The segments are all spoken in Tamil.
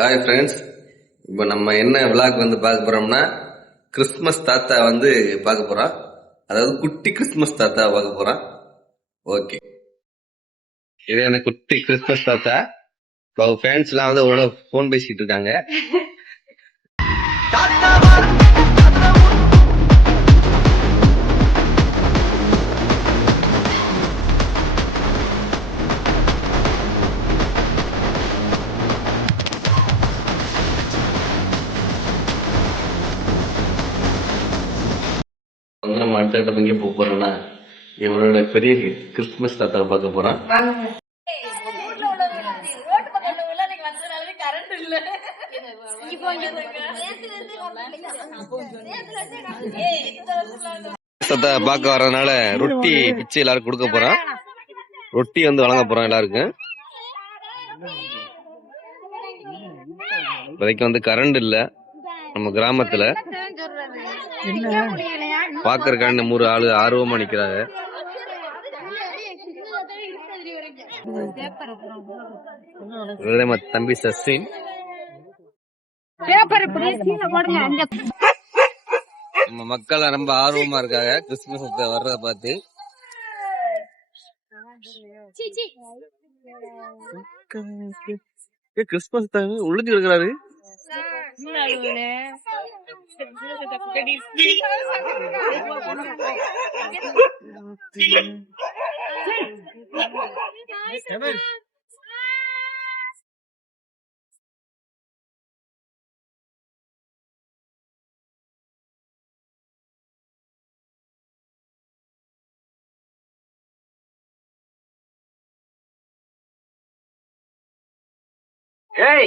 ஹாய் ஃப்ரெண்ட்ஸ், இப்போ நம்ம என்ன விளாக் பார்க்க போறோம்னா கிறிஸ்துமஸ் தாத்தா பார்க்க போறோம். அதாவது குட்டி கிறிஸ்துமஸ் தாத்தா பார்க்க போறோம். ஓகே, இது என்ன குட்டி கிறிஸ்துமஸ் தாத்தா. இப்போ ஃபேன்ஸ்லாம் அவரோட ஃபோன் பேசிட்டு இருக்காங்க. நம்ம அடுத்த இடத்துல எங்கே போக போறோம்னா இவரோட பெரிய கிறிஸ்துமஸ் தாத்தாவை பார்க்க போறோம். தாத்தா பார்க்க வர்றதுனால ரொட்டி பிச்சு எல்லாரும் கொடுக்க போறோம். ரொட்டி வழங்க போறோம் எல்லாருக்கும். இப்போதைக்கு கரண்ட் இல்ல நம்ம கிராமத்துல. பாக்குறக்கான 3 ஆளு ஆர்வமா நிக்கிறாங்க. தம்பி சஸ்டின் நம்ம மக்கள் ரொம்ப ஆர்வமா இருக்காங்க கிறிஸ்துமஸ் வர்றத பார்த்து. கிறிஸ்துமஸ் உழுதி இருக்கிறாரு. Hey!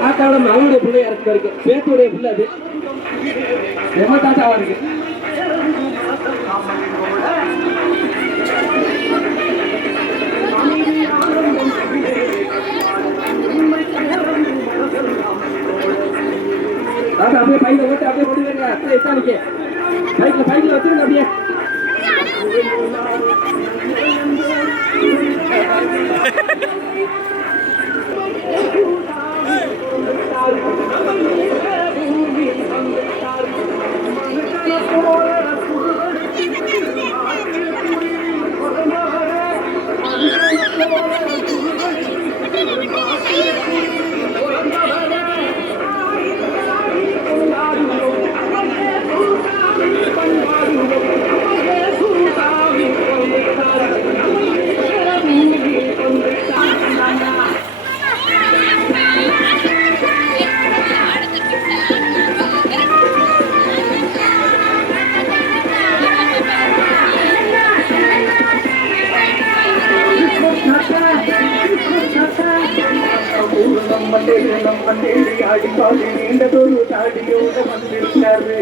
தாத்தாவோட அவனுடைய பிள்ளையா இருக்கு, பேத்துடைய பிள்ளை அது. எம்ம தாத்தாவா இருக்கு. தாத்தா அப்படியே பைக்ல ஓட்டு அப்படியே ஓடுவீங்க. அப்படியே எத்தானிக்க பைக்ல வச்சிருங்க அப்படியே. நீண்டதொரு தாடியோட வந்திருக்காரு.